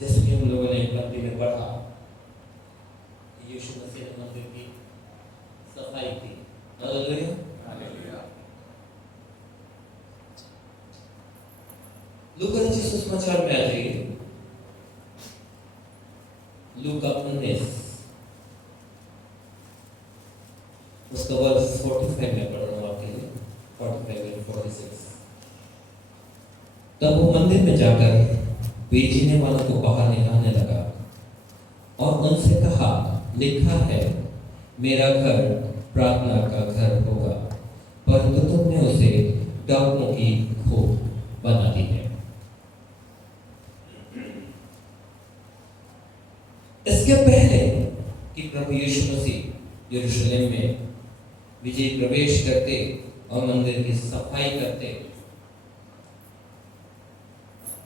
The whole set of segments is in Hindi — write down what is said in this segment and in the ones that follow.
जैसे कि हम लोगों ने एक पंक्ति में पढ़ा, यीशु मसीह ने मंदिर की सफाई की। हालेलुया। लूका रचित सुसमाचार में आ जाइए। लूका 19 उसका वर्स 45 में पढ़ रहा हूं आपके लिए, 45 और 46। तब वो मंदिर में जाकर बेचने वालों को बाहर निकालने लगा और उनसे कहा, लिखा है, मेरा घर प्रार्थना का घर होगा, परंतु तुमने उसे डाकुओं की खोह बना दी है। इसके पहले कि प्रभु यीशु मसीह यरूशलेम में विजय प्रवेश करते और मंदिर की सफाई करते,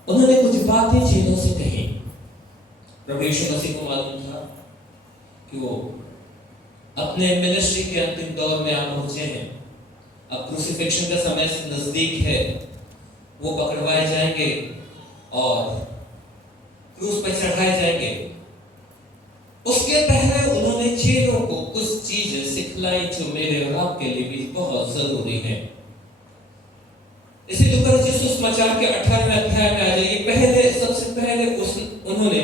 उन्होंने कुछ बातें चेलों से कही। प्रभु यीशु मसीह को मालूम था कि वो अपने मिनिस्ट्री के अंतिम दौर में आ पहुंचे हैं। अब क्रूसिफिक्शन का समय नजदीक है, वो पकड़वाए जाएंगे और क्रूस पर चढ़ाए जाएंगे। उसके पहले उन्होंने चेलों को कुछ चीजें सिखलाई जो मेरे और आपके लिए भी बहुत जरूरी है। इसी लूका रचित सुसमाचार के 18वें अध्याय में आ जाइए। सबसे पहले उन्होंने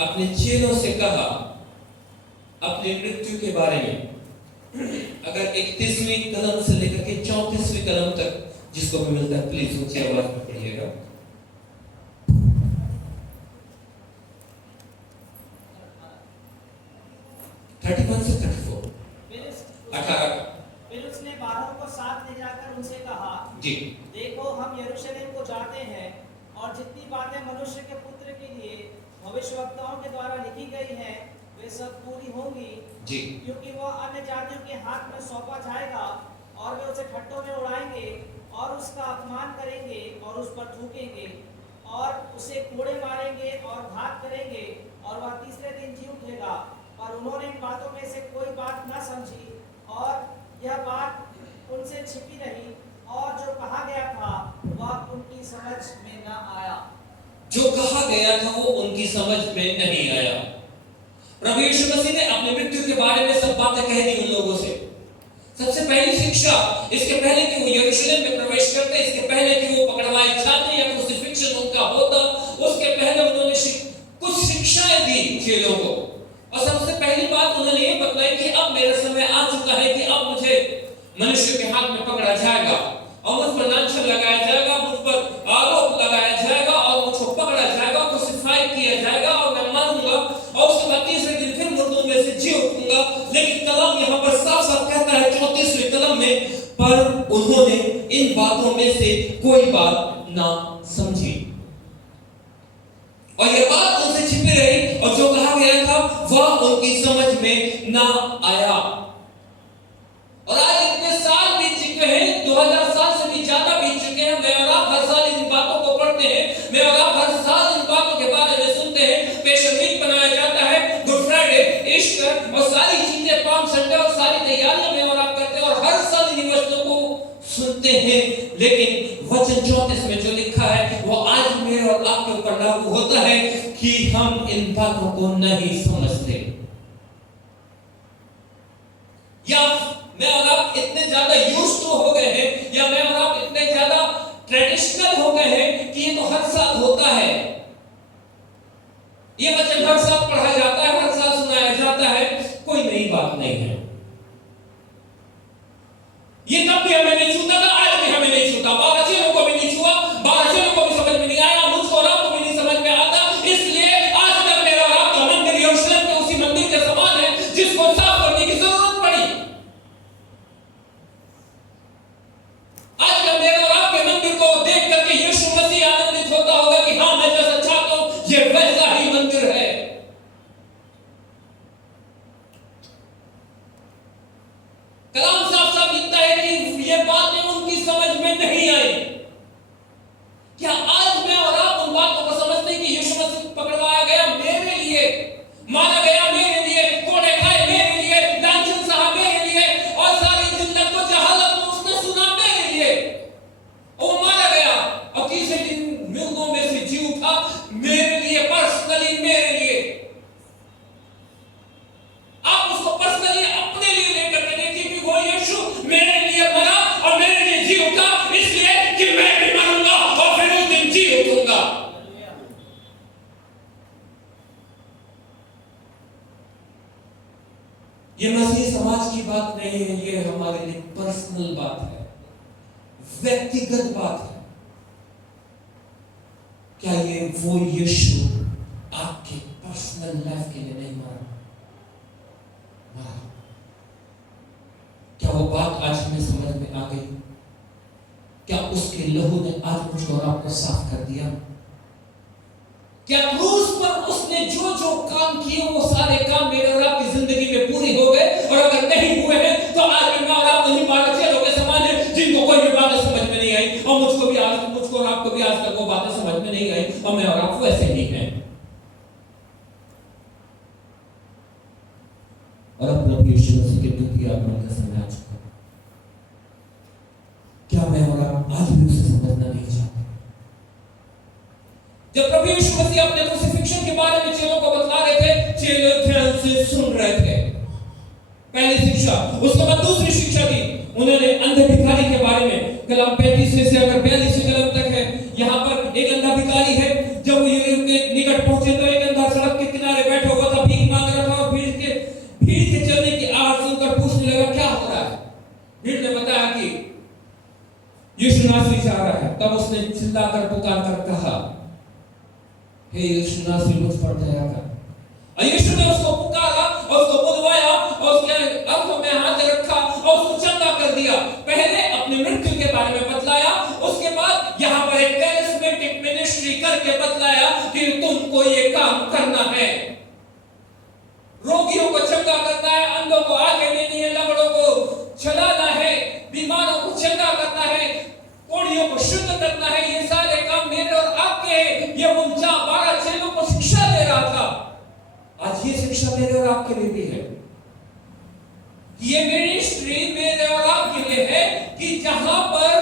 अपने चेलों से कहा अपनी मृत्यु के बारे में। अगर 31वीं कलम से लेकर के 34वीं कलम तक जिसको भी मिलता है प्लीज ऊंची आवाज में पढ़िएगा। 31 से 34 18। फिर उसने 12 को साथ ले जाकर उनसे कहा, जी, देखो हम यरूशलेम को जाते हैं और जितनी बातें मनुष्य के पुत्र के लिए भविष्यवक्ताओं के द्वारा लिखी गई हैं वे सब पूरी होंगी जी। क्योंकि वह अन्य जातियों के हाथ में सौंपा जाएगा और वे उसे ठट्टों में उड़ाएंगे और उसका अपमान करेंगे और उस पर थूकेंगे और उसे कोड़े मारेंगे और घात करेंगे और वह तीसरे दिन जी उठेगा। पर उन्होंने इन बातों में से कोई बात न समझी और यह बात उनसे छिपी रही और जो कहा गया था वह उनकी समझ में न आया। जो कहा गया था वो उनकी समझ में नहीं आया। प्रभु यीशु मसीह ने अपनी मृत्यु के बारे में सब बातें कह दी उन लोगों से। सबसे पहली शिक्षा, इसके पहले कि वो यरूशलेम में प्रवेश करते, इसके पहले कि वो पकड़वाए जाते या क्रूसिफिक्शन उनका होता, उसके पहले उन्होंने कुछ शिक्षाएं दी चेलों को। और सबसे पहली बात उन्होंने ये बताई कि अब मेरा समय आ चुका है कि अब मुझे मनुष्य के हाथ में पकड़ा जाएगा और मुझ पर लांछन लगाया जाएगा, मुझ पर आरोप लगाया जाएगा और मुझको पकड़ा जाएगा, क्रूसिफाई किया जाएगा और मैं मरूंगा और उसके बाद तीसरे दिन फिर मुर्दों में से जी उठूंगा। लेकिन कलम यहाँ पर साफ साफ कहता है 34वें कलम में, पर उन्होंने इन बातों में से कोई बात ना समझी और यह बात उनसे छिपी रही और जो कहा गया था वह उनकी समझ में ना आया। और आज इतने साल बीत चुके हैं, 2000 साल से भी ज्यादा बीत चुके हैं। मैं और आप हर साल इन बातों को पढ़ते हैं, मैं और आप हर साल इन बातों के बारे में सुनते हैं। पैशन वीक बनाया जाता है, गुड फ्राइडे, ईस्टर और सारी चीजें, पाम संडे और सारी तैयारियां मैं और आप करते हैं और हर साल इन वचनों को सुनते हैं। लेकिन वचन 34 में जो लिखा है वो आज मेरे और आपके ऊपर लागू होता है कि हम इन बातों को नहीं समझते, या मैं और आप इतने ज्यादा यूज्ड टू हो गए हैं, या मैं और आप इतने ज्यादा ट्रेडिशनल हो गए हैं कि ये तो हर साल होता है, ये वचन हर साल पढ़ा जाता है, हर साल सुनाया जाता है, कोई नई बात नहीं है। ये तब भी हमें नहीं छूता था, आज भी हमें नहीं छूता। 12 चेलों को भी नहीं छुआ, 12 चेलों को भी समझ में नहीं आया, मुझको और आपको भी नहीं समझ में आता। इसलिए आज तक मेरा और आपका मंदिर यरूशलेम के उसी मंदिर के समान है जिसको साफ करने की जरूरत पड़ी। आज का मेरे और आपके मंदिर को देख करके यीशु मसीह आनंदित होता होगा कि हाँ, मैं जैसा चाहता हूं ये वैसा ही मंदिर है। ये मसीह समाज की बात नहीं है, ये हमारे लिए पर्सनल बात है, व्यक्तिगत बात है। क्या ये वो यीशु आपके पर्सनल लाइफ के लिए नहीं मरा? क्या वो बात आज हमें समझ में आ गई? क्या उसके लहू ने आज मुझको और आपको साफ कर दिया? क्या क्रूस पर उसने जो जो काम किए वो सारे काम मेरे और आपकी जिंदगी में पूरी हो गए? और अगर नहीं हुए हैं तो आज मैं और आप नहीं बालक के समान है जिनको कोई भी बात समझ में नहीं आई, और मुझको और आपको भी आज तक वो बातें समझ में नहीं आई, और मैं और आप वैसे ही हैं। और अब प्रभु यीशु मसीह के द्वितीय आगमन का समय आ चुका है। क्या मैं और आप आज भी उसे समझना नहीं चाहते? जब प्रभु यीशु मसीह अपने क्रूसिफिक्शन के बारे में चेलों को बतला रहे थे, चेले ध्यान से सुन रहे थे। पहली शिक्षा, उसके बाद दूसरी शिक्षा दी उन्होंने अंधे भिखारी के बारे में। कलम 35 से अगर 42 कलम तक है, यहाँ पर एक अंधा भिखारी है। जब वो यीशु के निकट पहुंचे तो एक अंधा सड़क के किनारे बैठा हुआ था, भीख मांग रहा था, और भीड़ के चलने की आवाज सुनकर पूछने लगा क्या हो रहा है। भीड़ ने बताया कि यीशु नासरी जा रहा है। तब उसने चिल्लाकर पुकार कर कहा, हे यीशु नासरी मुझ पर दया कर। और यीशु ने उसको पुकारा और उसको बुलवाया और उसके आंखों में हाथ रखा और उसको चंगा कर दिया। पहले अपनी मृत्यु के बारे में बतलाया, उसके बाद यहाँ पर एक कैरिस्मेटिक मिनिस्ट्री करके बतलाया कि तुमको ये काम करना है, रोगियों को चंगा करना है, अंधों को आगे लेनी है, लंगड़ों को चलाना है, बीमारों को चंगा करना है, कोढ़ियों को शुद्ध करना है। ये सारे काम मेरे और आपके हैं। ये उन 12 चेलों को शिक्षा दे रहा था। आज ये शिक्षा मेरे और आपके लिए भी है। ये मिनिस्ट्री मेरे और आपके लिए है कि जहां पर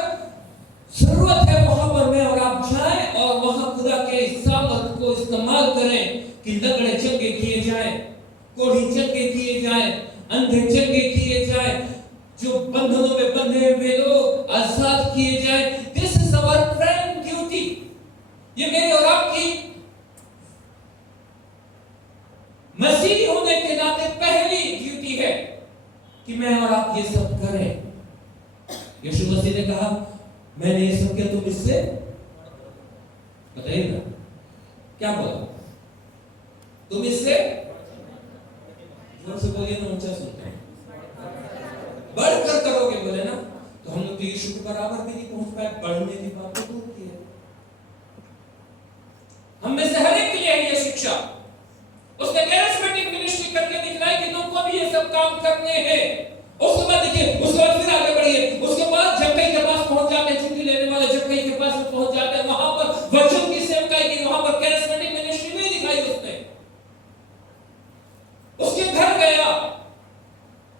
जरूरत है वहां पर मैं और आप जाएं और वहां खुदा के सामर्थ को इस्तेमाल करें कि लंगड़े चंगे किए जाएं, कोढ़ी चंगे किए जाएं, अंधे चंगे किए जाएं, जो बंधनों में बंधे हुए लोग आजाद किए जाएं। This is our prime duty. ये मेरे और आपकी मसीही होने के नाते पहली ड्यूटी है कि मैं और आप ये सब करें। यीशु मसीह ने कहा, मैंने ये सब किया, तुम इससे बताइएगा क्या बोला? तुम इससे जोर से बोलिए ना, ऊंचा सुनते हैं, बढ़कर करोगे बोले ना। तो हम लोग तो यीशु के बराबर भी नहीं पहुंच पाए, बढ़ने की बात तो दूर की है। हम में से हर एक के लिए है ये शिक्षा। उसने कैरिस्मेटिक मिनिस्ट्री करके दिखलाई कि तुमको भी ये सब काम करने हैं। उसके बाद देखिए, उसके बाद फिर आगे बढ़िए। उसके बाद जक्कई के पास पहुंच जाते हैं, छुट्टी लेने वाले जक्कई के पास पहुंच जाते हैं। वहां पर वचन की सेवकाई की, वहां पर कैरिस्मेटिक मिनिस्ट्री नहीं दिखाई उसने। उसके घर गया,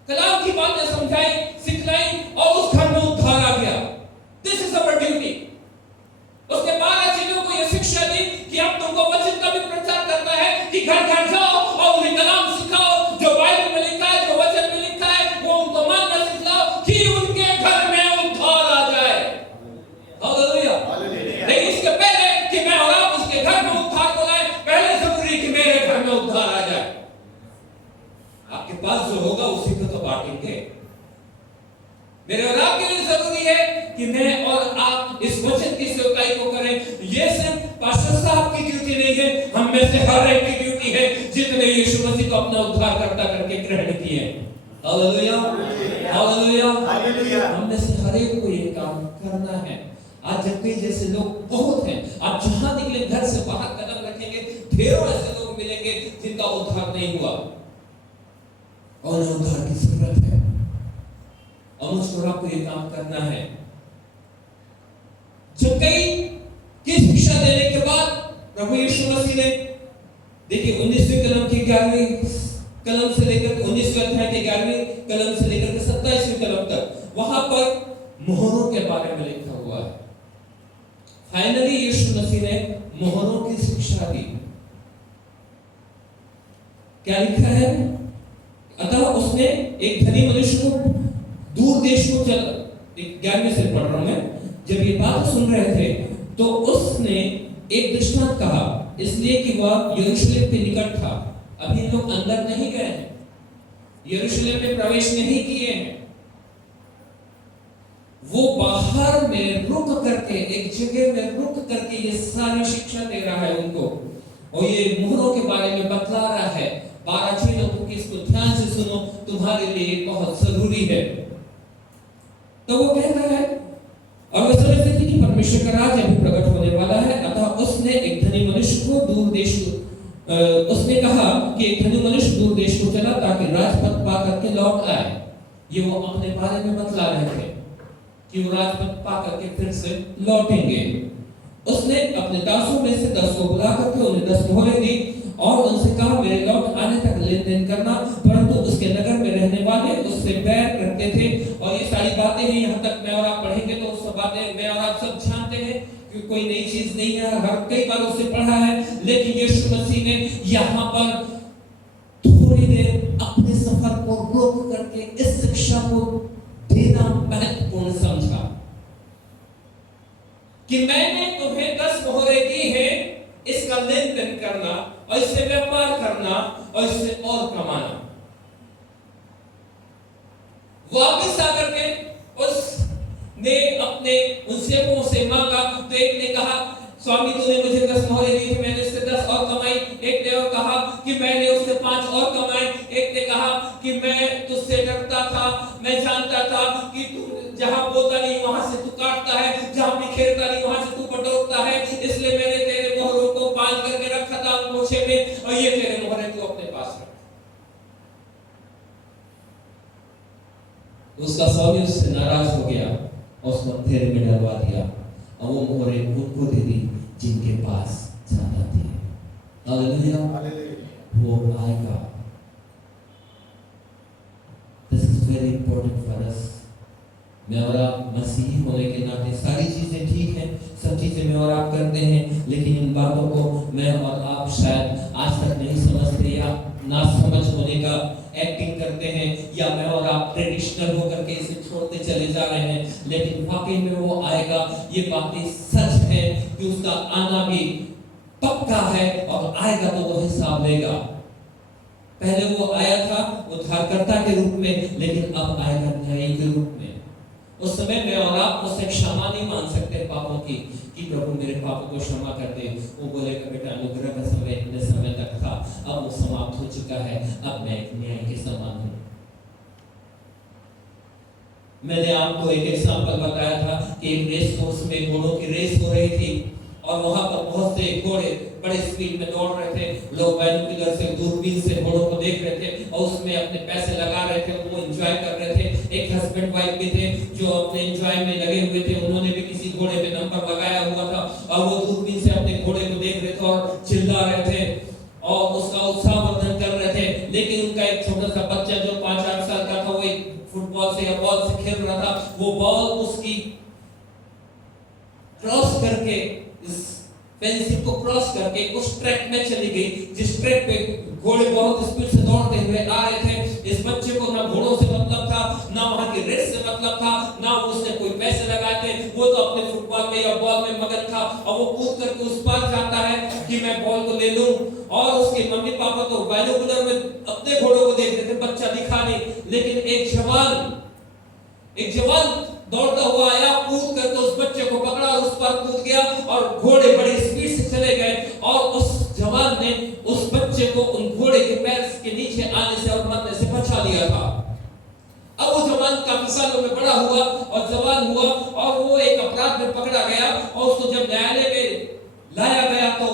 कलाम की बातें समझाई, सिखलाई, और उस घर में उद्धार आ गया। This is our duty. उसने 12 चीजों को यह शिक्षा दी कि अब तुमको वचन का भी प्रचार करना है, कि घर घर जाओ और उन्हें कलाम सिखाओ, जो बाइबल में लिखा है, जो वचन में लिखा है, वो उनको मानना सिखाओ कि उनके घर में उद्धार आ जाए। हालेलुया। लेकिन इसके पहले कि मैं और आप उसके घर में उद्धार को लाए, पहले जरूरी कि मेरे घर में उद्धार आ जाए। आपके पास जो होगा उसी को तो बांटेंगे। मेरे और आपके लिए जरूरी है कि मैं और आप इस वचन की सेवकाई को करें। ये सिर्फ पास्टर साहब की ड्यूटी नहीं है, हम में से हर एक की ड्यूटी है जितने यीशु मसीह को अपना उद्धार करता करके ग्रहण किए। Hallelujah, hallelujah, hallelujah. हम में से हर एक को ये काम करना है। आज जबकि जैसे लोग बहुत हैं, आप जहां निकले घर से बाहर कदम रखेंगे, ढेरों ऐसे लोग मिलेंगे जिनका उद्धार नहीं हुआ और उद्धार की जरूरत है, और मुझको आपको ये काम करना है। जक्कई की शिक्षा देने के बाद प्रभु यीशु मसीह ने, देखिए 19वीं कलम की 11वीं कलम से लेकर 19वें अध्याय के 11वीं कलम से लेकर 27वीं कलम तक वहां पर मोहरों के बारे में लिखा हुआ है। फाइनली यीशु मसीह ने मोहरों की शिक्षा दी। क्या लिखा है? अतः उसने एक धनी मनुष्य को दूर देश को चला, 11वें से पढ़ रहा हूं मैं। जब ये बात सुन रहे थे तो उसने एक दृष्टांत कहा, इसलिए कि वह यरूशलेम के निकट था। अभी लोग अंदर नहीं गए हैं, यरूशलेम में प्रवेश नहीं किए हैं, वो बाहर में रुक करके, एक जगह में रुक करके ये सारी शिक्षा दे रहा है उनको, और ये मोहरों के बारे में बतला रहा है। 12 चीजों को इसको ध्यान से सुनो, तुम्हारे लिए बहुत जरूरी है। तो वो कह रहा है, और वे समझते थे कि परमेश्वर का राज अभी प्रकट होने वाला है। अतः उसने एक धनी मनुष्य को दूर देश उसने कहा कि एक धनी मनुष्य दूर देश को चला ताकि राजपद पा करके लौट आए। ये वो अपने बारे में बतला रहे थे कि वो राजपद पा करके फिर से लौटेंगे। उसने अपने दासों में से 10 को बुला करके उन्हें 10 मोहरें दी और उनसे कहा, मेरे लौट आने तक लेन देन करना। परंतु उसके नगर में रहने वाले उससे बैर करते थे। और ये सारी बातें हैं, यहाँ तक मैं और आप पढ़ेंगे तो सब बातें मैं और आप सब जानते हैं कि कोई नई चीज नहीं है, हर कई बार उससे पढ़ा है। लेकिन यीशु मसीह ने यहाँ पर थोड़ी देर अपने सफर को रोक करके इस शिक्षा को देना महत्वपूर्ण समझा कि मैंने तुम्हें 10 मोहरें दी है, इसका लेन देन करना और इससे व्यापार करना और इससे और कमाना। वापिस आकर के उसने अपने उन सेवकों से मांगा, तो एक ने कहा, स्वामी तूने मुझे 10 मोहरें दी थी, मैंने उससे 10 और कमाई। एक ने और कहा कि मैंने उससे 5 और कमाए। एक ने कहा कि मैं तुझसे डरता था, मैं जानता था कि तू जहां बोता नहीं वहां से तू काटता है, जहां बिखेरता नहीं वहां से तू बटोरता है, इसलिए मैंने तेरे मोहरों को बांध करके रखा था अंगोछे में, और ये तेरे मोहरें तू अपने पास रख। उसका स्वामी उससे नाराज हो गया और उसको अंधेरे में डलवा दिया और वो मोहरें उनको दे दी जिनके पास ज्यादा थी। हालेलुया। वो आएगा। This is very important for us. मैं और आप मसीही होने के नाते सारी चीजें ठीक हैं, सब चीजें मैं और आप करते हैं, लेकिन इन बातों को मैं और आप शायद आज तक नहीं समझते या ना समझ होने का एक्टिंग करते हैं, या मैं और आप ट्रेडिशनल होकर के इसे छोड़ते चले जा रहे हैं। लेकिन वाकई में वो आएगा, ये बातें सच है कि उसका आना भी पक्का है और आएगा तो वो हिसाब लेगा। पहले वो आया था उद्धारकर्ता के रूप में, लेकिन अब आएगा न्यायी के रूप में। उस समय मैं और आप उससे क्षमा नहीं मांग सकते पापों की कि प्रभु मेरे पापों को क्षमा कर दे। वो बोलेगा बेटा अनुग्रह का समय इतने समय तक था, अब वो समाप्त हो चुका है, अब मैं एक न्याय के समान हूँ। मैंने आपको एक एग्जाम्पल बताया था कि एक रेस कोर्स में घोड़ों की रेस हो रही थी और वहां पर बहुत से घोड़े बड़े स्पीड में दौड़ रहे थे। लोग बाइनोकुलर से, दूरबीन से घोड़ों को देख रहे थे और उसमें अपने पैसे लगा रहे थे, वो एंजॉय कर रहे थे। एक हस्बैंड वाइफ भी थे जो अपने एंजॉय में लगे हुए थे, उन्होंने भी किसी घोड़े पे नंबर लगाया हुआ था और वो दूरबीन से अपने घोड़े को देख रहे थे और चिल्ला रहे थे और उसका उत्साहवर्धन कर रहे थे। लेकिन उनका एक छोटा सा बच्चा जो 5-8 साल का था, वो एक फुटबॉल से या बॉल से खेल रहा था, वो बॉल उसकी क्रॉस करके, इस फेंसिंग को क्रॉस करके उस ट्रैक में चली गई जिस ट्रैक पे घोड़े बहुत स्पीड से दौड़ते हुए आ रहे थे। इस बच्चे को ना घोड़ों से मतलब था, ना वहां की रेस से मतलब था, ना उसने कोई पैसे लगाए थे। वो तो अपने फुटबॉल में या बॉल में मगन था और वो कूद करके उस पार जाता है कि मैं बॉल को ले लूं। और उसके मम्मी पापा तो बाइनोकुलर में अपने घोड़ों को देख रहे थे, बच्चा दिखा नहीं। लेकिन एक जवान दौड़ता हुआ आया, कूद करके उस बच्चे को पकड़ा और उस पर कूद गया और घोड़े बड़ी स्पीड से चले गए और उस जवान ने उस बच्चे को उन घोड़े के पैर के नीचे आने से और मरने से बचा लिया था। अब वो जवान काफी सालों में बड़ा हुआ और जवान हुआ और वो एक अपराध में पकड़ा गया और उसको जब न्यायालय में लाया गया तो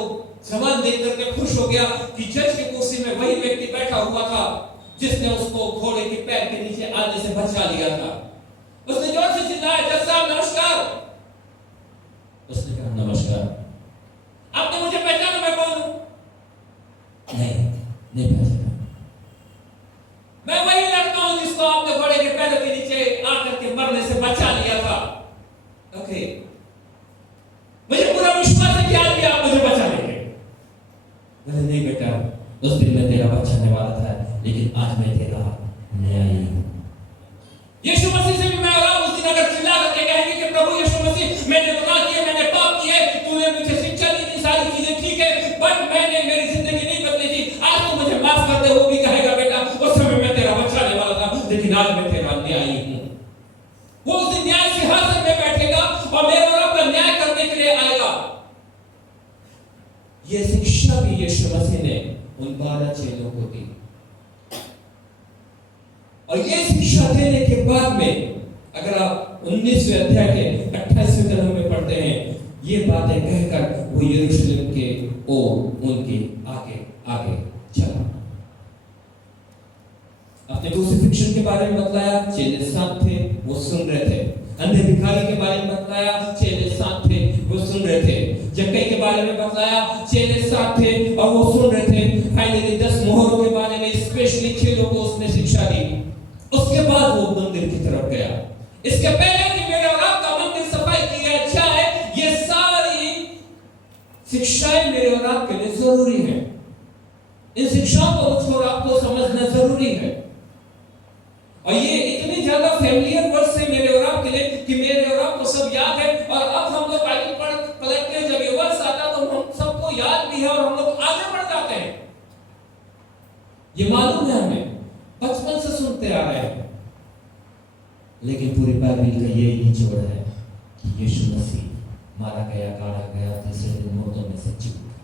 जवान देख करके खुश हो गया कि जज की कुर्सी में वही व्यक्ति बैठा हुआ था जिसने उसको घोड़े के पैर के नीचे आने से बचा लिया था। उसने जोर से चिल्लाया, जज साहब नमस्कार। उसने कहा नमस्कार, आपने मुझे पहचाना मैं कौन हूं? नहीं पहचाना। मैं वही लड़का हूं जिसको आपने घोड़े के पैरों के नीचे आकर के मरने से बचा लिया था। ओके, मुझे पूरा विश्वास है कि आज भी आप मुझे बचा लेंगे। बोले नहीं बेटा, उस दिन मैं तेरा बचाने वाला था, लेकिन आज मैं तेरा न्यायी हूं। यीशु मसीह से भी मैं और आप उस दिन अगर चिल्ला करके कहेंगे कि प्रभु यीशु मसीह मैंने गुनाह किए, मैंने पाप किए, तूने मुझे शिक्षा दी थी, सारी चीजें ठीक है, बट मैंने मेरी जिंदगी नहीं बदली थी, आज तू मुझे माफ कर दे, वो भी कहेगा बेटा उस समय मैं तेरा बच्चा ये शिक्षा भी यीशु मसीह ने उन 12 चेलों को दी। और ये शिक्षा देने के बाद में अगर आप 19वें अध्याय के 28वें कलम में पढ़ते हैं, ये बातें कहकर वो यरूशलेम के ओर उनके आगे आगे चला। अपने क्रूसिफिक्शन के बारे में बतलाया, चेले साथ थे, वो सुन रहे थे। अंधे भिखारी के बारे में बतलाया, चेले साथ थे, वो सुन रहे थे। जक्कई के बारे में बतलाया, चेले साथ थे और वो सुन रहे थे। फाइनली 10 मोहरों के बारे में स्पेशली चेलों को उसने शिक्षा दी। उसके बाद वो मंदिर की तरफ गया। इसके पहले कि मेरे और आपका मंदिर सफाई किया जाए, ये सारी शिक्षाएं मेरे और आपके लिए जरूरी है। इन शिक्षाओं को मुझको और आपको समझना जरूरी है। और ये इतनी ज्यादा फैमिलियर वर्ड से मेरे और आपके लिए कि मेरे और आपको सब याद है। और अब हम लोग बाइबल पढ़ते हैं, जब ये वर्ड आता तो हम सबको याद भी है और हम लोग आगे बढ़ जाते हैं। ये मालूम है, हमें बचपन से सुनते आ रहे हैं। लेकिन पूरी बाइबल का यही निचोड़ है कि यीशु मसीह मारा गया, गाड़ा गया, तीसरे दिन मुर्दों में से जी उठा।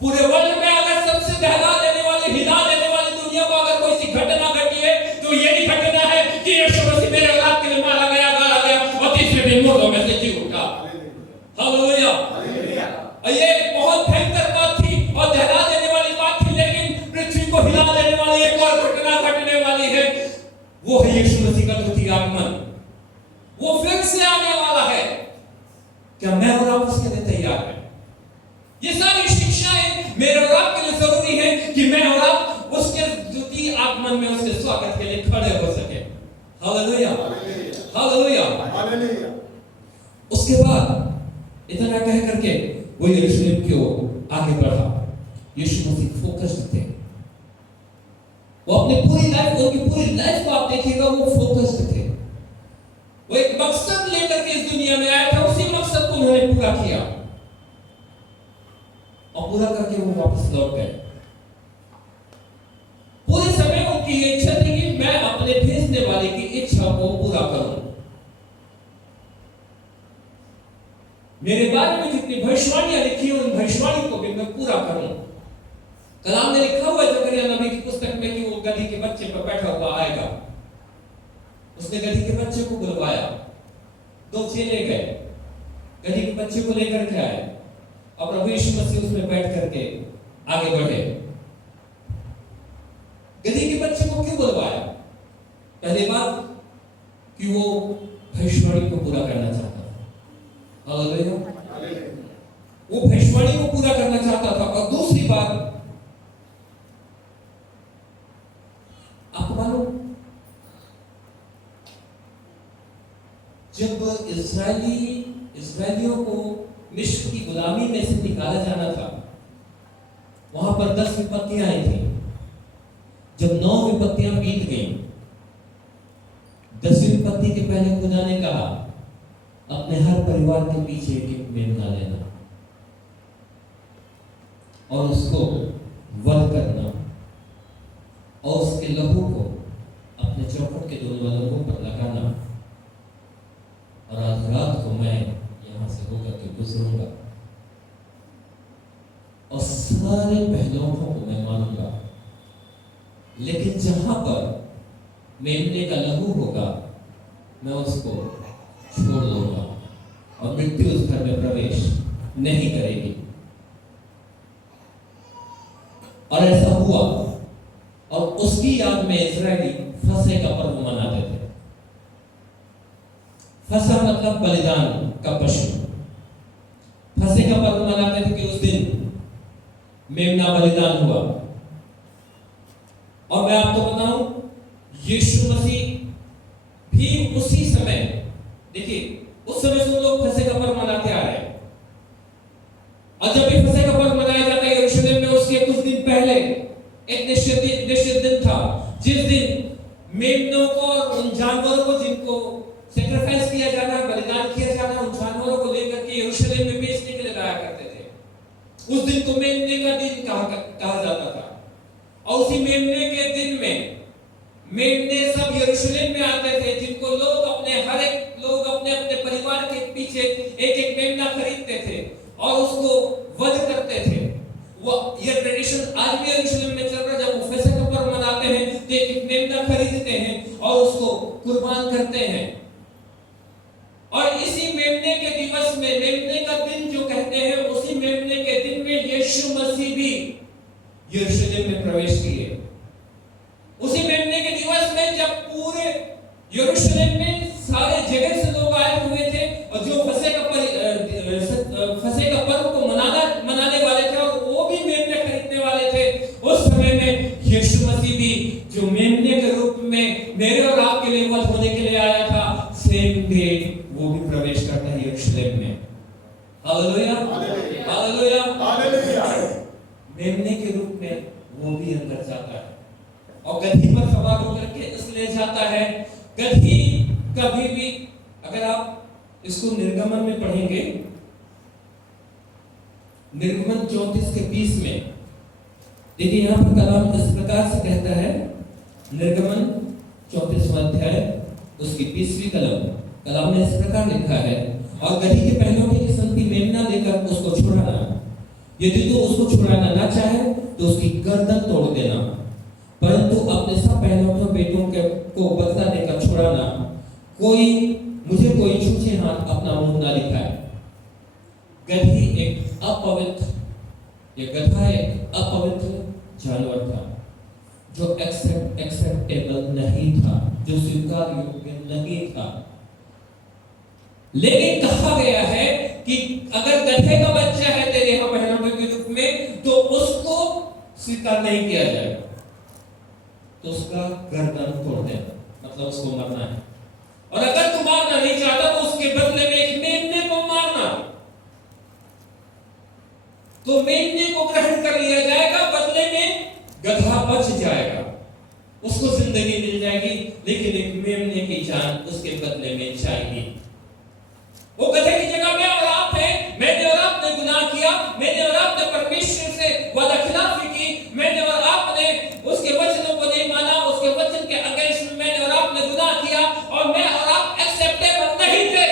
पूरे वर्ल्ड में अगर सबसे दहला देने वाली, हिला देने वाली दुनिया को अगर कोई सी घटना घटी है तो यही घटना है कि यीशु मसीह मेरे और आपके लिए मारा गया, गाड़ा गया और तीसरे दिन मुर्दों में से जी उठा। हालेलुया। और ये बहुत भयंकर बात थी और दहला देने वाली बात थी, लेकिन पृथ्वी को हिला देने वाली एक और घटना घटने वाली है। वो है यीशु मसीह का द्वितीय आगमन। वो फिर से आने वाला है। क्या मैं और आप उसके लिए तैयार हैं? ये सारी शिक्षाएं मेरे और आपके लिए जरूरी है कि मैं और आप उसके द्वितीय आगमन में उसके स्वागत के लिए खड़े हो सके। Hallelujah, hallelujah, hallelujah. उसके बाद इतना कह करके वो यरूशलेम की ओर आगे बढ़ा। यीशु मसीह फोकस्ड थे। वो अपनी पूरी लाइफ, उनकी पूरी लाइफ को आप देखिएगा, वो फोकस्ड थे। वो एक मकसद लेकर के इस दुनिया में आया था, उसी मकसद को उन्होंने पूरा किया और पूरा करके वो वापस लौट गए। पूरे समय उनकी ये इच्छा थी कि मैं अपने भेजने वाले की इच्छा को पूरा करूं। मेरे बारे में जितनी भविष्यवाणियां लिखी हैं, उन भविष्यवाणी को भी मैं पूरा करूं। कलाम ने लिखा हुआ है जकरिया नबी की पुस्तक में कि वो गधी के बच्चे पर बैठा हुआ आएगा। उसने गधी के बच्चे को बुलवाया, 2 चेले गए, गधी के बच्चे को लेकर के आए और प्रभु यीशु मसीह उसमें बैठ करके आगे बढ़े। गधी के बच्चे को क्यों बुलवाया? पहली बात कि वो भविष्यवाणी को पूरा करना चाहता था। हालेलुया। वो भविष्यवाणी को पूरा करना चाहता था। और दूसरी बात, आपको मालूम, जब इस्राएलियों को मिस्र की गुलामी में से निकाला जाना था, वहां पर 10 विपत्तियां आई थी। जब 9 विपत्तियां बीत गई, 10वीं विपत्ति के पहले खुदा ने कहा, अपने हर परिवार के पीछे एक मेमना लेना और उसको वध करना और उसके लहू को अपने चौखट के दोनों लोगों पर लगाना, और आज रात को मैं यहां से होकर के गुजरूंगा और सारे पहलुओं को मैं मानूंगा, लेकिन जहां पर मेमने का लहू होगा मैं उसको छोड़ दूंगा और मृत्यु उस घर में प्रवेश नहीं करेगी। और ऐसा हुआ। और उसकी याद में इस्राएली फसह का पर्व मनाते थे। फसह मतलब बलिदान का पशु। फसह का पर्व मनाते थे कि उस दिन मेमना बलिदान हुआ। और मैं आपको बताऊं, यीशु मसीह भी उसी समय, देखिए उस समय से लोग फसह का पर्व मनाते आ रहे हैं। और जब भी फसह का पर्व मनाया जाता है यरूशलेम में, उसके कुछ दिन पहले एक निश्चित दिन था, जिस दिन मेमनों को और उन जानवरों को जिनको सैक्रिफाइस किया जाना, बलिदान किया जाना, उन जानवरों को लेकर के यरूशलेम में बेचने के लिए लाया करते थे। उस दिन को मेमने का दिन कहा जाता था। और उसी मेमने के दिन में मेमने सब यरूशलेम में आते थे, जिनको लोग हर एक लोग अपने अपने परिवार के पीछे एक एक मेमना खरीदते थे और उसको वध करते थे। यीशु मसीह भी यरूशलेम में प्रवेश किए। उसी मेमने के दिवस में जब पूरे यरूशलेम में सारे जगह से लोग आए हुए थे और जो फसह का पर्व को मनाने वाले थे और वो भी मेमने खरीदने वाले थे, उस समय में यीशु मसीह भी जो मेमने के रूप में मेरे और आपके लिए वध होने के लिए आया था, सेम डे वो भी प्रवेश करता है यरूशलेम में। Hallelujah, hallelujah, hallelujah. मेमने के रूप में वो भी अंदर जाता है और गदही पर सवार होकर के इसलिए जाता है। गदही कभी भी, अगर आप इसको निर्गमन में पढ़ेंगे, निर्गमन 34 के 20 में देखिए, यहाँ पर कलाम इस प्रकार से कहता है, निर्गमन 34वां अध्याय उसकी 20वीं कलाम में इस प्रकार लिखा है, और गदही के पहलों की संगति मेमना लेकर उसको छुड़ाना, यदि तो उसको छुड़ाना ना चाहे तो उसकी गर्दन तोड़ देना, परंतु अपने सब पहलों के बेटों को बदला देकर छुड़ाना। मुझे कोई छूछे हाथ अपना मुंह ना दिखाए। गदही एक अपवित्र, ये गधा एक अपवित्र जानवर था जो एक्सेप्टेबल नहीं था, जो स्वीकार योग्य नहीं था। लेकिन कहा गया है कि अगर गधे का बच्चा है तेरे यहाँ पहनावे के रूप में, तो उसको स्वीकार नहीं किया जाएगा, तो उसका गर्दन तोड़ देना, मतलब उसको मरना है। और अगर तू मारना नहीं चाहता तो उसके बदले में एक मेमने को मारना, तो मेमने को ग्रहण कर लिया जाएगा, बदले में गधा बच जाएगा, उसको जिंदगी मिल जाएगी, लेकिन एक मेमने की जान उसके बदले में जाएगी। वो गधे की जगह में और आप हैं, मैंने और आपने गुनाह किया, मैंने और आपने परमेश्वर से वादा खिलाफी की, मैंने और आपने उसके वचनों को नहीं माना, उसके वचन के अगेंस्ट में मैंने और आपने गुनाह किया, और मैं और आप एक्सेप्टेबल नहीं थे,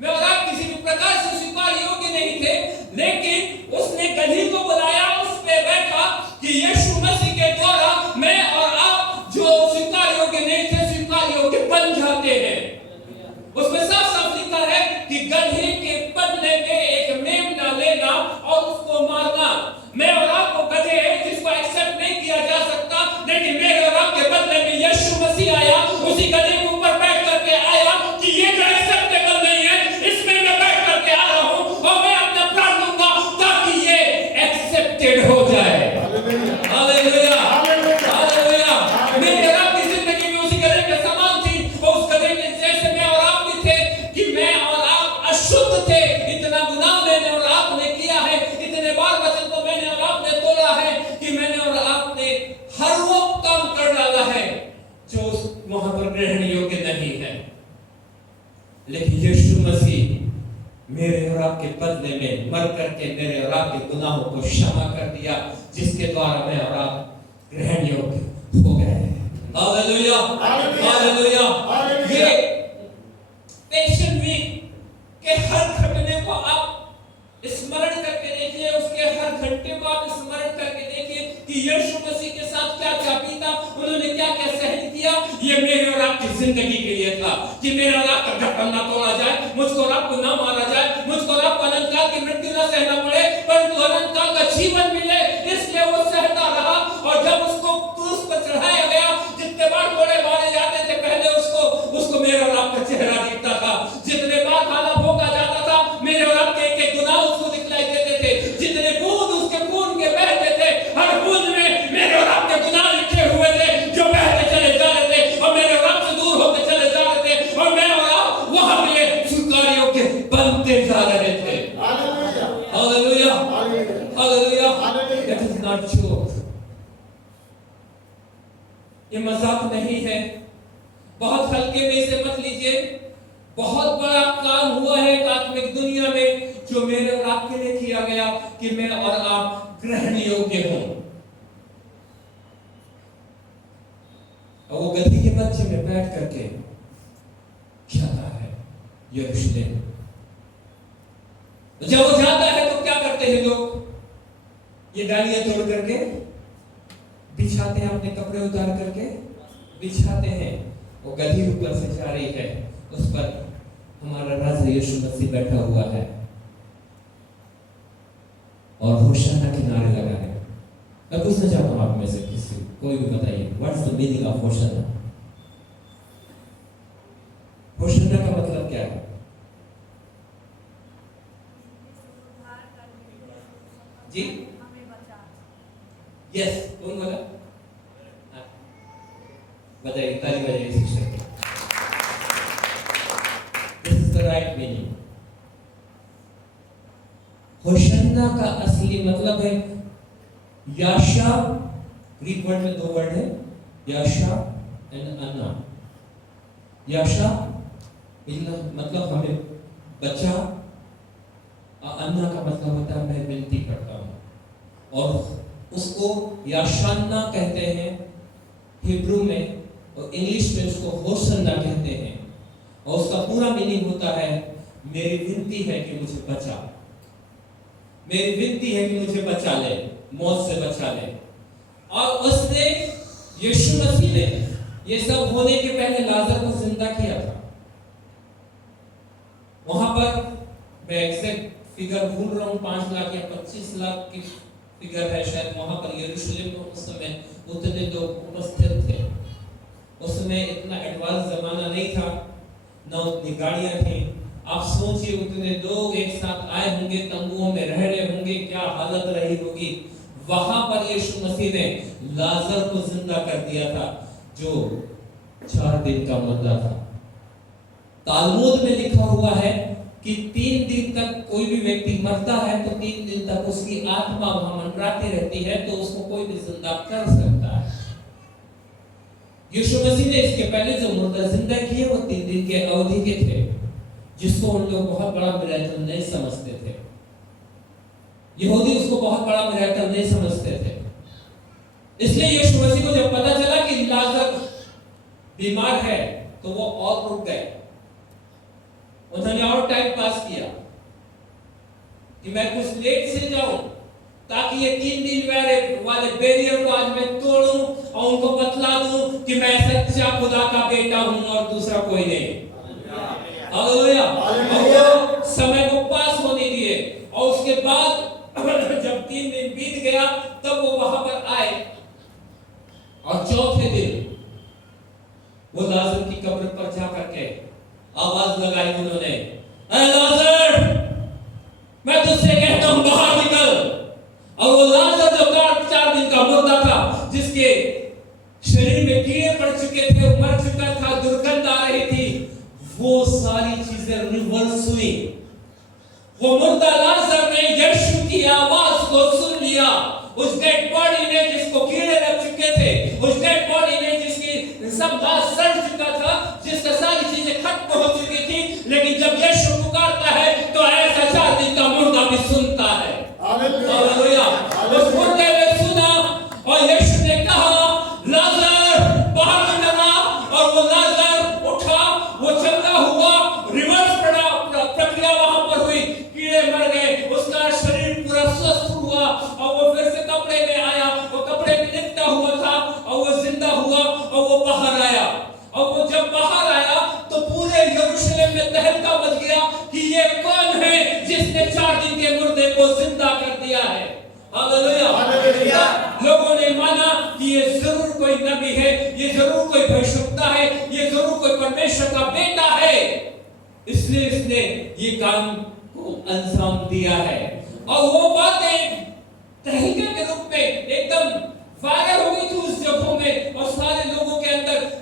मैं और आप किसी भी प्रकार से स्वीकार योग्य नहीं थे। लेकिन उसने गधी को बुलाया, उस पे बैठा कि यीशु मसीह के द्वारा मैं और आप जो स्वीकार योग्य नहीं थे, स्वीकार योग्य बन जाते हैं। उसमें साफ साफ लिखा है कि गधे के बदले में एक मेमना लेना और उसको मारना। मैं और आप वो गधे हैं जिसको एक्सेप्ट नहीं किया जा सकता, लेकिन मेरे और आपके बदले में यीशु मसीह आया, उसी गधे के ऊपर बैठ करके आया कि ये जो एक्सेप्टेबल नहीं है, इसमें मैं बैठ करके आ रहा हूं और मैं अपना प्राण दूंगा ताकि ये एक्सेप्टेड हो जाए। Hallelujah, hallelujah. मेरे और आपकी जिंदगी में उसी गधे के समान थी, और उस गधे के जैसे मैं और आप भी थे कि मैं और आप अशुद्ध थे। इतना गुनाह मैंने और आपने किया है, इतने बार वचन को मैंने और आपने तोड़ा है कि मैंने और आपने हर वो काम कर डाला है जो वहां पर ग्रहण योग्य नहीं है। लेकिन यीशु मसीह मेरे और आपके बदले में मर करके मेरे और आपके गुनाहों को क्षमा कर दिया, जिसके द्वारा मैं और आप ग्रहण योग्य हो गए। Hallelujah, hallelujah. ये पैशन वीक के हर घटने को आप स्मरण करके देखिए, उसके हर घंटे को आप स्मरण करके देखिए कि यीशु मसीह के साथ क्या क्या बीता, उन्होंने क्या क्या सहन किया। ये मेरे और आपकी जिंदगी के लिए था कि मेरा और आपका ढक्कन ना तोड़ा जाए, मुझको और आपको ना मारा जाए, मुझको और आपको अनंत काल की मृत्यु ना सहना पड़े, परंतु अनंत काल का जीवन मिले, इसलिए वो सहता रहा। और जब उसको क्रूस पर चढ़ाया गया, जितने बार कोड़े मारे जाते थे पहले उसको मेरे और आपका चेहरा दिखता था, जितने बार खाना भोगा जाता था मेरे और आपके एक एक गुनाह उसको दिखलाई देते थे, जितने बूंद उसके खून के बहते थे, हर बूंद में मेरे और आपके गुनाह लिखे हुए थे जो बहते चले जा रहे थे और मेरे और आपसे दूर होते चले जा रहे थे, और मैं और आप वहां पे स्वीकार योग्य बनते जा रहे थे। Hallelujah, hallelujah. That is not joke, ये मजाक नहीं है, बहुत हल्के में इसे मत लीजिए। बहुत बड़ा काम हुआ है एक आत्मिक दुनिया में जो मेरे और आपके लिए किया गया कि मैं और आप ग्रहण योग्य हों। और वो गधी के बच्चे में बैठ करके जाता है यरूशलेम। जब वो जाता है तो क्या करते हैं लोग? ये डालियां तोड़ करके बिछाते हैं, अपने कपड़े उतार करके बिछाते हैं। वो गधी ऊपर से जा रही है, उस पर हमारा राजा यीशु मसीह बैठा हुआ है। और होशाना के नारे लगा रहे हैं। मैं पूछना चाहता हूँ आप में से किसी कोई भी बताइए, what is the meaning of hosanna? Hosanna का मतलब क्या है? जी यस, कौन बोला? बताइए, ताली बजाइए शिक्षक। This is the right meaning. Hosanna का असली मतलब है याशा। ग्रीक वर्ड में 2 वर्ड है, याशा एंड अन्ना। याशा मतलब हमें बचा, अन्ना का मतलब होता है मैं विनती करता हूं, और उसको याशाना कहते हैं हिब्रू में, और इंग्लिश में उसको होशाना कहते हैं, और उसका पूरा मीनिंग होता है मेरी विनती है कि मुझे बचा, मेरी विनती है कि मुझे बचा ले, मौत से बचा ले। और उसने, यीशु मसीह ने ये सब होने के पहले लाजर को जिंदा किया था। वहां पर मैं एग्जैक्ट फिगर भूल रहा हूं, 5 लाख या 25 लाख की फिगर है शायद, वहां पर यरूशलेम में उस समय उतने लोग उपस्थित थे। उस समय इतना एडवांस जमाना नहीं था, ना उतनी गाड़ियां थी। आप सोचिए उतने लोग एक साथ आए होंगे, तंबुओं में रह रहे होंगे, क्या हालत रही होगी। वहां पर यीशु मसीह ने लाजर को जिंदा कर दिया था, जो 4 दिन का मुर्दा था। तालमुद में लिखा हुआ है कि 3 दिन तक कोई भी व्यक्ति मरता है तो 3 दिन तक उसकी आत्मा वहां मंडराती रहती है, तो उसको कोई भी जिंदा कर सकता है। यीशु मसीह ने इसके पहले जो मुर्दा जिंदा किए वो 3 दिन के अवधि के थे, जिसको उन लोग बहुत बड़ा मिरेकल नहीं समझते थे। यहूदी उसको बहुत बड़ा मिरेकल नहीं समझते थे। इसलिए यीशु मसीह को जब पता चला कि लाजर बीमार है तो वो और रुक गए। उन्होंने और टाइम पास किया कि मैं कुछ लेट से जाऊं ताकि ये 3 दिन वाले बैरियर को आज मैं तोड़ूं और उनको बतला दूं कि मैं सच्चा खुदा का बेटा हूं और दूसरा कोई नहीं। हालेलुया। और समय को पास होने दिए, और उसके बाद जब 3 दिन बीत गया तब वो वहां पर आए, और चौथे दिन वो लाजर की कब्र पर जाकर के आवाज लगाई उन्होंने, अरे लाजर, मैं तुझसे कहता हूं बाहर निकल। और वो लाजर जो 4 दिन का मुर्दा था, जिसके शरीर में कीड़े पड़ चुके थे, मर चुका था, दुर्गंध आ रही थी, वो सारी चीजें रिवर्स हुई। वो मुर्दा लाजर ने यीशु की आवाज को सुन लिया। उस डेड बॉडी ने जिसको कीड़े लग चुके थे, उस डेड बॉडी ने जिसकी सब दांत सड़ चुका था, जिसका सारी चीजें खत्म हो चुकी थी, लेकिन जब यीशु पुकारता है तो ऐसा 4 दिन का मुर्दा भी सुनता है। हालेलुया। उस मुर्दे ने सुना और यीशु ने कहा लाजर बाहर निकला, और वो लाजर उठा, वो चलता हुआ रिवर्स पड़ा, प्रक्रिया वहां पर हुई, कीड़े मर गए, उसका शरीर पूरा स्वस्थ हुआ, और वो फिर से कपड़े में आया, वो कपड़े में लिपटा हुआ था, और वो जिंदा हुआ, और वो बाहर आया। और वो जब बाहर आया तो पूरे यरूशलेम में तहलका मच गया कि ये कौन है जिसने 4 दिन के मुर्दे को जिंदा कर दिया है। हालेलुया। लोगों ने माना कि ये जरूर कोई नबी है, ये जरूर कोई भविष्यवक्ता है, ये जरूर कोई परमेश्वर का बेटा है, इसलिए इसने ये काम को अंजाम दिया है। और वो बातें तहलका के रूप में एकदम वायरल हो गई थी उस जगहों में, और सारे लोगों के अंदर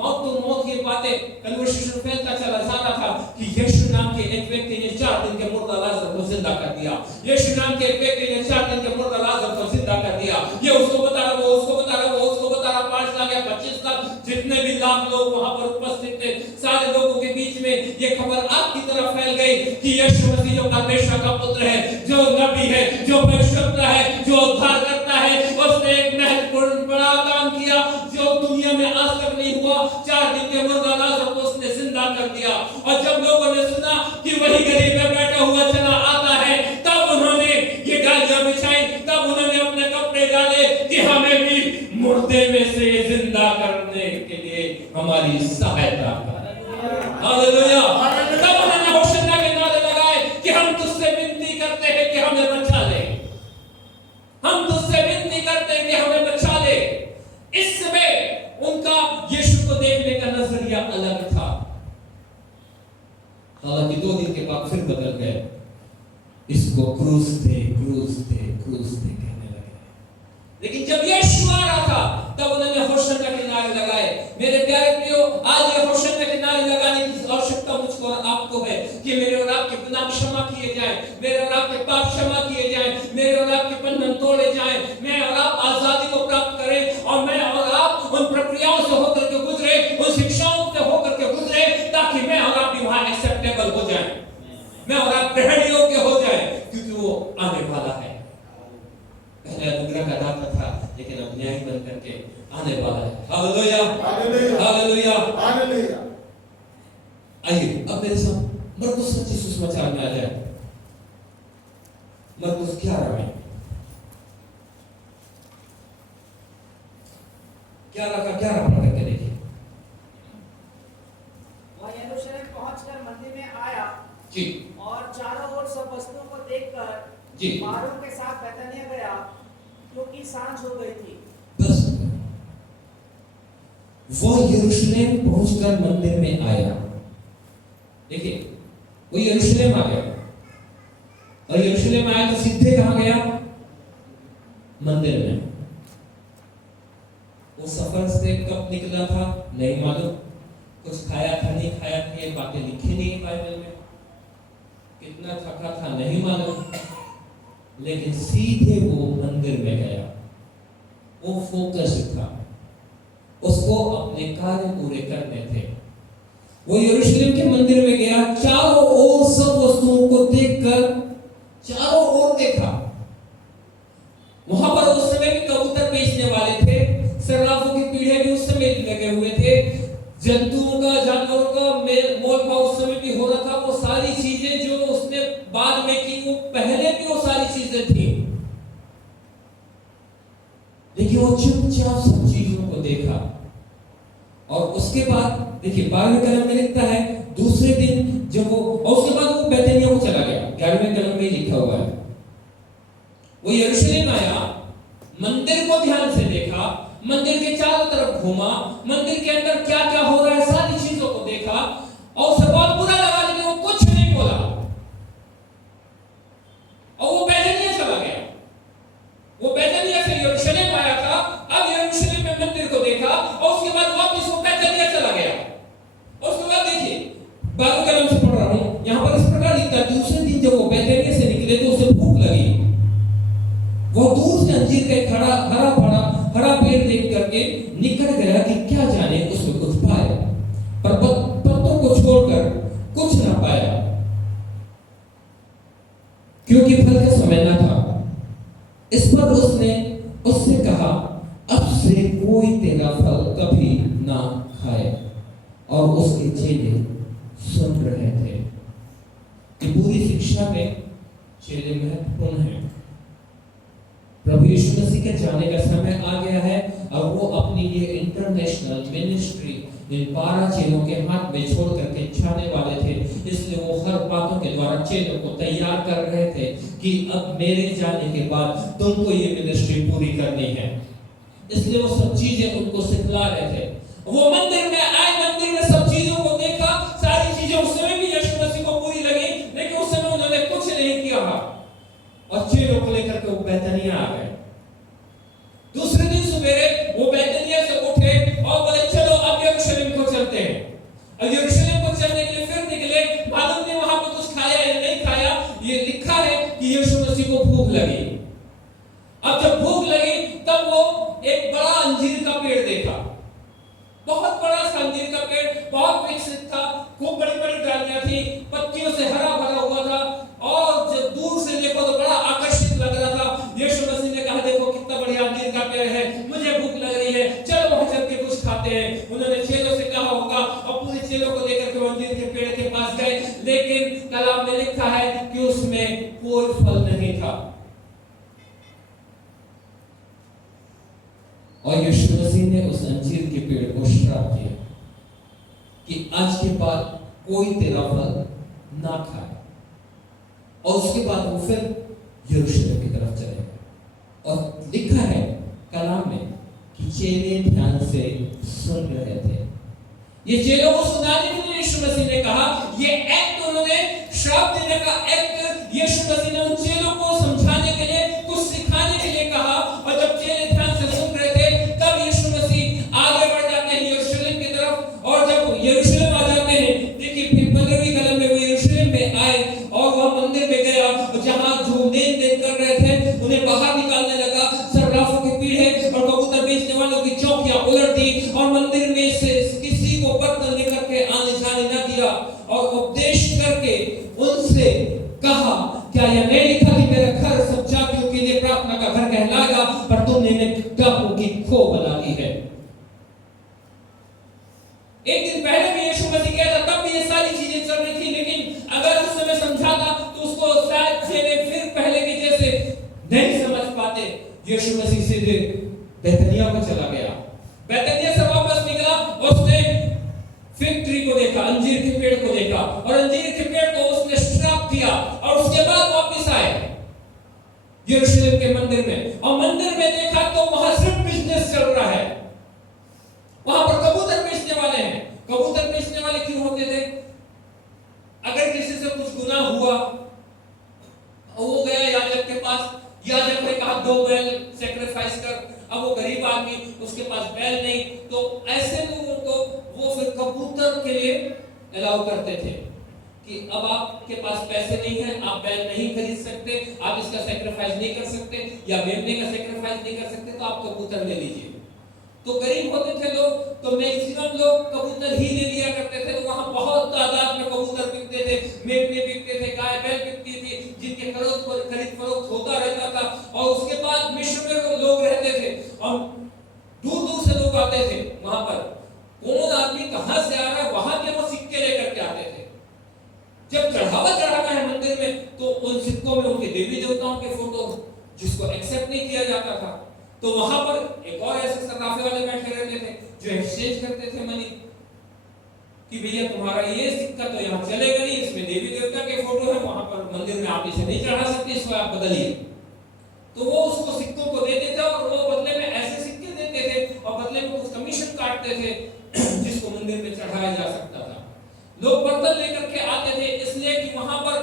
मौत की बातें, कन्वर्सेशन फैलता चला जा रहा था कि यीशु नाम के एक व्यक्ति ने 4 दिन के मुर्दा लाजर को जिंदा कर दिया। यीशु नाम के एक व्यक्ति ने 4 दिन के मुर्दा लाजर को जिंदा कर दिया। ये उसको बता रहा, वो उसको बता रहा, वो उसको बता रहा। 5 लाख या 25 लाख जितने भी लाख लोग वहां पर उपस्थित थे, सारे लोगों के बीच में ये खबर आग की तरह फैल गई कि यीशु मसीह जो परमेश्वर का पुत्र है, जो नबी है, जो भविष्यवक्ता है, जो उद्धार करता है, उसने एक महत्वपूर्ण बड़ा काम किया जो दुनिया में आज तक नहीं हुआ। 4 दिन के मुर्दा लाजर को उसने जिंदा कर दिया। और जब लोगों ने सुना कि वही गरीब में बैठा हुआ चला आता है, तब उन्होंने ये डालियां बिछाई, तब उन्होंने अपने कपड़े डाले कि हमें भी मुर्दे में से जिंदा करने के लिए हमारी सहायता कर। हालेलुया। तब उन्होंने होशाना के नारे लगाए कि हम तुझसे विनती करते हैं कि हमें बचा ले। फिर बदल गए, इसको क्रूस दे कहने लगे। लेकिन जब यीशु आ रहा था तब उन्होंने होशन्ना के नारे लगाए। मेरे प्यारे प्रियो, आज ये होशन्ना के नारे लगाने की आवश्यकता मुझको और आपको है कि मेरे और आपके गुनाह क्षमा किए जाएं, मेरे और आपके पाप क्षमा किए जाएं, मेरे और आपके बंधन तोड़े जाएं, मैं और आप आजादी को प्राप्त करें और मैं और आप उन प्रक्रियाओं से होकर के गुजरे, उन शिक्षाओं से होकर के गुजरे, ताकि मैं और आप भी वहां एक्सेप्टेबल हो जाएं, मैं और आप ग्रहण योग्य हो जाएं, क्योंकि वो आने वाला है। पहले अनुग्रह का दाता था, लेकिन अब न्याय बन करके आने वाला है। Hallelujah, hallelujah, hallelujah. आइए अब मेरे साथ मरकुस 25 सुसमाचार में आ जाए। मरकुस 11 में 11 पढ़ करके देखिए। वह यरूशलेम पहुंचकर मंदिर में आया जी, और चारों ओर सब वस्तुओं को देखकर जी, मारों के साथ बैतनिया गया, क्योंकि सांझ हो गई थी। बस वो यरूशलेम पहुंचकर मंदिर में आया। देखिए, वो यरूशलेम आ गया, और यरूशलेम आया तो सीधे कहां गया? मंदिर में। वो सफर से कब निकला था नहीं मालूम, कुछ खाया था नहीं खाया था, ये बातें लिखी नहीं बाइबल में, कितना थका था नहीं मालूम, लेकिन सीधे वो मंदिर में गया। वो फोकस था, उसको अपने कार्य पूरे करने थे। वो यरूशलेम के मंदिर में गया, चारों ओर सब वस्तुओं को देखकर चारों ओर देखा। वहां पर उस समय भी कबूतर बेचने वाले थे, सर्राफों की पीढ़े भी उस समय लगे हुए थे, जंतुओं का, जानवरों का मोल भाव उस समय भी हो रहा था। वो सारी चीजें जो उसने बाद में की, वो पहले भी वो सारी चीजें थी, लेकिन वो चुपचाप सब चीजों को देखा। और उसके बाद देखिए 12वें कलम में लिखता है, दूसरे दिन जब वो, और उसके बाद वो बैतनिया को चला गया। 11वें कलम में लिखा हुआ है, वो यरूशलेम आया, मंदिर को ध्यान से देखा, मंदिर के चारों तरफ घूमा, मंदिर के अंदर क्या क्या हो रहा है सारी चीजों को देखा, और उसे बहुत बुरा लगा, लेकिन वो कुछ नहीं बोला, और वो बैतनिया चला गया। वो बैतनिया से यरूशलेम आया था, अब यरूशलेम में मंदिर को देखा, और उसके बाद वापस वो बैतनिया चला गया। उसके बाद देखिए 12वें कलम से पढ़ रहा हूं, यहां पर इस प्रकार लिखता है, दूसरे दिन जब वो बैतनिया से निकले तो उसे भूख लगी। वो दूर से अंजीर का एक हरा पेड़ देख करके निकल गया कि क्या जाने उसमें कुछ पाए, पर पत्तों को छोड़कर कुछ ना पाया, क्योंकि फल का समय न था। इस पर उसने उससे कहा, अब से कोई तेरा फल कभी ना खाए। और उसके चेले सुन रहे थे। ये पूरी शिक्षा में चेले महत्वपूर्ण है। प्रभु यीशु मसीह के जाने का समय आ गया है, और वो अपनी ये इंटरनेशनल मिनिस्ट्री इन 12 चेलों के हाथ में छोड़ करके जाने वाले थे। इसलिए वो हर बातों के द्वारा चेलों को तैयार कर रहे थे कि अब मेरे जाने के बाद तुमको ये मिनिस्ट्री पूरी करनी है। इसलिए वो सब चीजें उनको सिखला रहे थे। वो मंदिर में आए, मंदिर में सब चीजों को देखा, सारी चीजें उस समय भी यीशु मसीह को पूरी लगी, लेकिन उस समय उन्होंने कुछ नहीं किया, और चेलों को लेकर के वो बैतनिया आ गए। दूसरे दिन सवेरे वो बैतनिया से उठे और बोले, चलो अब यरूशलेम को चलते हैं। अब यरूशलेम को चलने के लिए फिर निकले, मालूम नहीं वहां पर कुछ खाया या नहीं खाया। ये लिखा है कि यीशु मसीह को भूख लगी। अब जब भूख लगी तब वो एक बड़ा अंजीर का पेड़ देखा, बहुत बड़ा सा अंजीर का पेड़, बहुत विकसित था, खूब बड़ी बड़ी डालियां थी, पत्तियों से हरा भरा हुआ था, और जब दूर से देखो तो बड़ा आकर्षित लग रहा था। यीशु मसीह ने कहा, देखो कितना बढ़िया अंजीर का पेड़ है, मुझे भूख लग रही है, चलो वहां चल के कुछ खाते हैं। उन्होंने चेलों से कहा होगा, और पूरे चेलों को लेकर के अंजीर के पेड़ के पास गए, लेकिन कलाम में लिखा है कि उसमें कोई फल नहीं था। और यीशु मसीह ने उस अंजीर के पेड़ को श्राप दिया कि आज के बाद कोई तेरा फल ना खाए। और उसके बाद वो फिर यरूशलेम की तरफ चले गए। और लिखा है कलाम में कि चेले ध्यान से सुन रहे थे। ये चेलों को सुनाने के लिए यीशु मसीह ने कहा, ये एक्ट उन्होंने श्राप देने का एक्ट यीशु मसीह ने उन चेलों को समझाने के लिए, कुछ सिखाने के लिए कहा। और जब चेले ध्यान से सुन रहे थे, तब यीशु मसीह आगे बढ़ जाते हैं यरूशलेम की तरफ। और जब यरूशलेम आ जाते हैं, देखिए फिर 15वीं कलम में वो यरूशलेम में आए और वह मंदिर में गया, जहां जो लेन देन कर रहे थे उन्हें बाहर निकालने लगा। सर्राफों के पीढ़े और कबूतर बेचने वालों की चौकियां उलट दी और मंदिर में से किसी को बर्तन लेकर के आने जाने न दिया। और उपदेश करके उनसे कहा, क्या यह नहीं लिखा कि मेरा घर सब जातियों के लिए प्रार्थना का घर कहलाएगा, पर तुमने इन्हें डाकुओं की खो बना दी है। एक दिन पहले भी यीशु मसीह कहता, तब भी ये सारी चीजें चल रही थी, लेकिन अगर उस समय समझाता तो उसको शायद चेले फिर पहले की जैसे नहीं समझ पाते। यीशु मसीह सीधे बैतनिया को चला गया। बैतनिया से वापस निकला, उसने फिग ट्री को देखा, अंजीर के पेड़ को देखा, और अंजीर के पेड़ को उसने श्राप दिया। और उसके बाद वापस आए यरूशलेम के मंदिर में, और मंदिर में देखा तो वहां सिर्फ बिजनेस चल रहा है। वहां पर कबूतर बेचने वाले हैं। कबूतर बेचने वाले क्यों होते थे? अगर किसी से कुछ गुनाह हुआ, वो गया याजक के पास, याजक ने कहा 2 बैल सैक्रिफाइस कर। अब वो गरीब आदमी, उसके पास बैल नहीं, तो ऐसे लोगों को वो फिर कबूतर के लिए अलाउ करते थे कि अब आपके पास पैसे नहीं है, आप बैल नहीं खरीद सकते, आप इसका सैक्रिफाइस नहीं कर सकते या मेमने का सैक्रिफाइस नहीं कर सकते, तो आप कबूतर ले लीजिए। तो गरीब होते थे लोग, तो मैक्सिमम लोग कबूतर ही ले लिया करते थे। तो वहां बहुत तादाद में कबूतर बिकते थे, मेमने बिकते थे, गाय बैल बिकती थी, जिनके खरीद फरोख्त होता रहता था। और उसके बाद मिस्र में लोग रहते थे और दूर दूर से लोग आते थे वहां पर। कौन आदमी कहां से आ रहा है, वहां के वो सिक्के लेकर के आते थे। जब चढ़ावा चढ़ाना है मंदिर में, तो उन सिक्कों में उनके देवी देवताओं के फोटो, जिसको एक्सेप्ट नहीं किया जाता था, तो वहां पर एक और ऐसे सर्राफे वाले बैठे रहते थे जो एक्सचेंज करते थे मनी, कि भैया तुम्हारा ये सिक्का तो यहाँ चलेगा नहीं, इसमें देवी देवता के फोटो है, वहां पर मंदिर में आप इसे नहीं चढ़ा सकते, इसको आप बदलिए। तो वो उसको सिक्कों को देते थे और वो बदले में ऐसे सिक्के देते थे और बदले में कुछ कमीशन काटते थे जिसको मंदिर में चढ़ाया जा सकता था। लोग बर्तन लेकर के आते थे, इसलिए कि वहां पर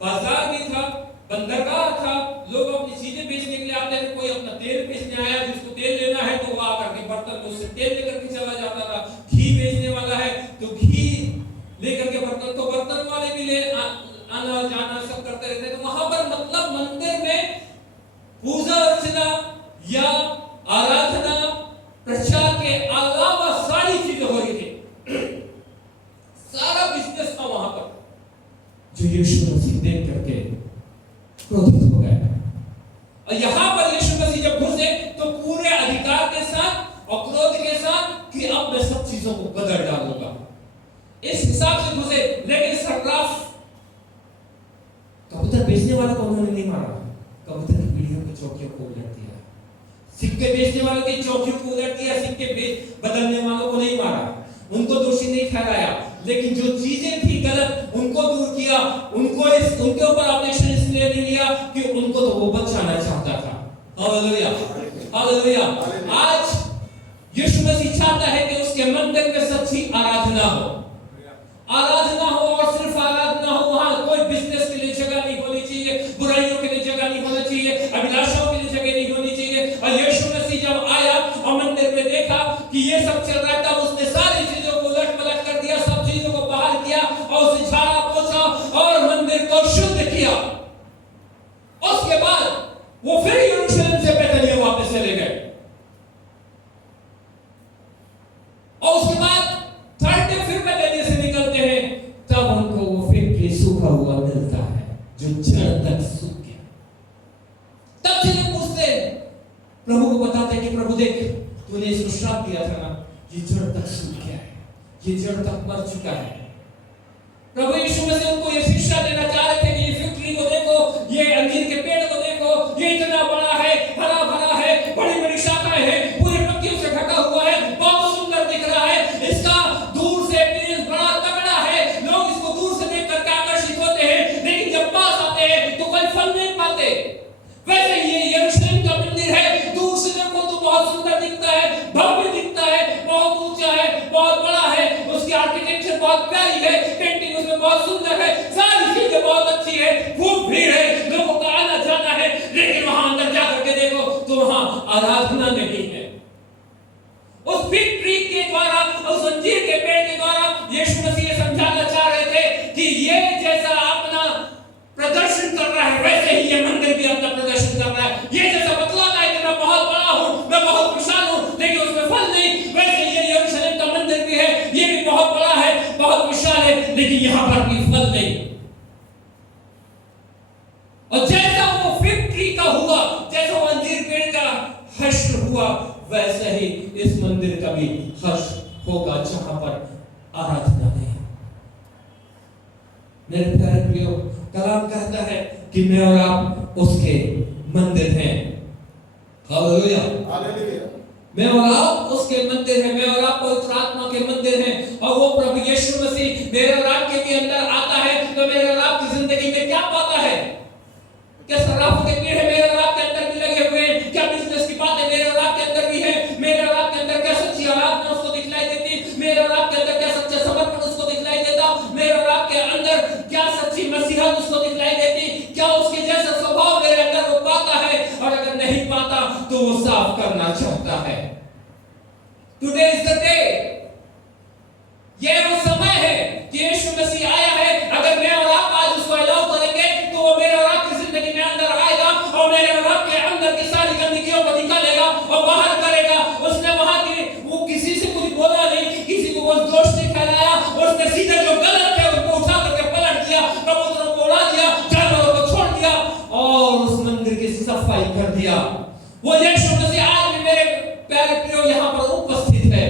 बाजार भी था, बंदरगाह था, लोग अपनी चीजें बेचने के लिए आते थे। कोई अपना तेल बेचने आया, जिसको तेल लेना है तो वो आकर के बर्तन में उससे तेल लेकर के चला जाता था। घी बेचने वाला है तो घी लेकर के बर्तन, तो बर्तन वाले भी ले आना जाना सब करते रहते। तो वहां पर मतलब मंदिर में पूजा अर्चना या आराधना प्रचार के अलावा सारी चीजें हो रही थी, सारा बिजनेस था वहां पर, जो यीशु मसीह देख करके क्रोधित हो गए। और यहां पर यीशु मसीह जब घुसे तो पूरे अधिकार के साथ और क्रोध के साथ कि अब मैं सब चीजों को बदल डालूंगा, इस हिसाब से घुसे। लेकिन सर्राफ कबूतर बेचने वाला को उन्होंने नहीं मारा, कबूतर की पीढ़ियों की चौकियों को उलट दिया, सिक्के बेचने वालों की चौकियों को उलट दिया, सिक्के बदलने वालों को नहीं मारा, उनको दोषी नहीं ठहराया, लेकिन जो चीजें थी गलत उनको दूर किया, उनके ऊपर आपने एक्शन इसलिए नहीं लिया कि उनको तो वो बचाना चाहता था। Hallelujah, hallelujah. आज यीशु मसीह चाहता है कि उसके मंदिर में सच्ची आराधना हो, आराधना हो, और सिर्फ आराधना हो। वहां कोई बिजनेस के लिए जगह नहीं होनी चाहिए, बुराइयों के लिए जगह नहीं होनी चाहिए, अभिलाषाओं के लिए जगह नहीं होनी चाहिए। और यीशु मसीह जब आया और मंदिर में देखा कि ये सब चल रहा है, तब उसने सारी चीजों को उलट पलट कर दिया, सब चीजों को बाहर किया और उसे झाड़ा पोछा और मंदिर को शुद्ध किया। उसके बाद वो फिर यरूशलेम से बैतनिय्याह वापस चले गए। और उसके बाद थर्ड डे फिर बैतनिय्याह से निकलते हैं, तब उनको वो फिग ट्री सूखा हुआ मिलता है जो जड़ तक सूख गया। तब चले पूछते प्रभु को, बताते कि प्रभु देख, तूने इसको श्राप दिया था ना, ये जड़ तक सूख गया है, ये जड़ तक मर चुका है। प्रभु यीशु मसीह उनको ये शिक्षा देना चाह रहे थे कि ये फिग ट्री को देखो, ये अंजीर के पेड़ को देखो, ये इतना बड़ा है, हरा भरा है, बड़ी बड़ी शाखाएं हैं, पूरी पत्तियों से ढका हुआ है, बहुत सुंदर दिख रहा है, इसका दूर से अपीयरेंस बड़ा तगड़ा है, लोग इसको दूर से देख करके आकर्षित होते हैं, लेकिन जब पास आते हैं तो कोई फल नहीं पाते। वैसे ये यरूशलेम का मंदिर है, दूर से देखो तो बहुत सुंदर दिखता है, भव्य दिखता है, बहुत ऊंचा है, बहुत बड़ा है, उसकी आर्किटेक्चर बहुत प्यारी है, पेंटिंग उसमें बहुत सुंदर है, सारी आराधना नहीं है। उस फिग ट्री के द्वारा, उस अंजीर के पेड़ के द्वारा यीशु मसीह समझाना चाह रहे थे कि ये जैसा अपना प्रदर्शन कर रहा है वैसे ही ये मंदिर भी अपना प्रदर्शन कर रहा है। ये जैसा बतलाता है कि मैं बहुत बड़ा हूं, मैं बहुत विशाल हूं, लेकिन उसमें फल नहीं, वैसे ये यरूशलेम का मंदिर भी है, ये भी बहुत बड़ा है, बहुत विशाल है, लेकिन यहां पर भी फल नहीं। और जैसा वो फिग ट्री का हुआ, जैसा वो अंजीर पेड़ का हश्र हुआ, वैसे ही इस मंदिर का भी हश्र होगा जहां पर आराधना है। मेरे प्यारे प्रियो, कलाम कहता है कि मैं और आप उसके मंदिर हैं। Hallelujah, hallelujah. मैं और आप उसके मंदिर हैं, मैं और आप पवित्र आत्मा के मंदिर हैं। और वो प्रभु यीशु मसीह मेरे और आपके भी अंदर आता है तो मेरे और आपकी जिंदगी में क्या पाता है? क्या सराफों के पेड़ है मेरे और आपके अंदर भी लगे हुए हैं? क्या बिजनेस की बातें मेरे और आपके अंदर भी है? मेरे और आपके अंदर क्या सच्ची आराधना उसको दिखलाई देती? मेरे और आपके अंदर क्या सच्चा समर्पण उसको दिखलाई देता? मेरे और आपके अंदर क्या सच्ची मसीहत उसको दिखलाई देती? क्या उसके जैसा स्वभाव मेरे अंदर वो पाता है? और अगर नहीं पाता तो वो साफ करना चाहता है। टुडे इज द डे, ये वो समय है कि यीशु मसीह आया है। अगर मैं और आप आज उसको अलाउ करेंगे तो वो मेरे और आपकी जिंदगी में अंदर आएगा और मेरे और आपके अंदर की सारी गंदगियों को निकालेगा और बाहर करेगा। उसने वहां की वो किसी से कुछ बोला नहीं, किसी को कोई दोष नहीं फैलाया, उसने सीधे जो गलत है उनको उठा करके पलट दिया, कबूतरों को उड़ा दिया, जानवरों को छोड़ दिया और उस मंदिर की सफाई कर दिया। वो यीशु मसीह आज भी मेरे प्यारे प्रियो यहाँ पर उपस्थित है।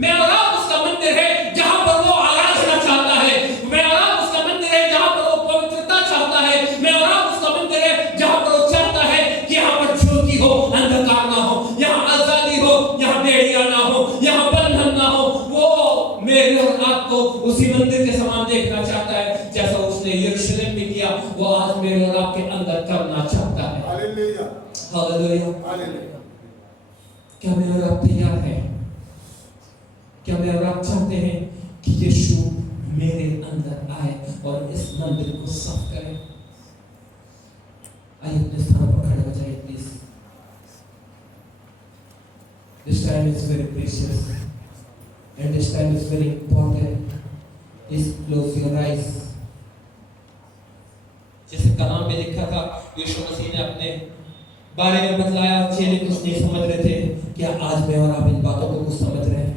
मैं और आप उसका मंदिर है जहां पर वो आराधना चाहता है। मैं और आप उसका मंदिर है जहां पर वो पवित्रता चाहता है। मैं और आप उसका मंदिर है जहां पर वो चाहता है कि यहाँ पर ज्योति हो, अंधकार ना हो, यहाँ आजादी हो, यहाँ बेड़ियां ना हो, यहाँ बंधन ना हो। वो मेरे और आपको उसी मंदिर के समान देखना चाहता है जैसा उसने यरूशलेम में किया, वो आज मेरे और आपके अंदर करना चाहता है। Hallelujah, hallelujah. क्या मैं और आप तैयार हैं? क्या मैं और आप चाहते हैं कि यीशु मेरे अंदर आए और इस मंदिर को साफ करे? आइए अपने स्थान पर खड़े हो जाइए please. This time is very precious and this time is very important. Please close your eyes. जैसे कलाम में लिखा था, यीशु मसीह ने अपने बारे में बतलाया, चेले कुछ नहीं समझ रहे थे। क्या आज मैं और आप इन बातों को कुछ समझ रहे हैं?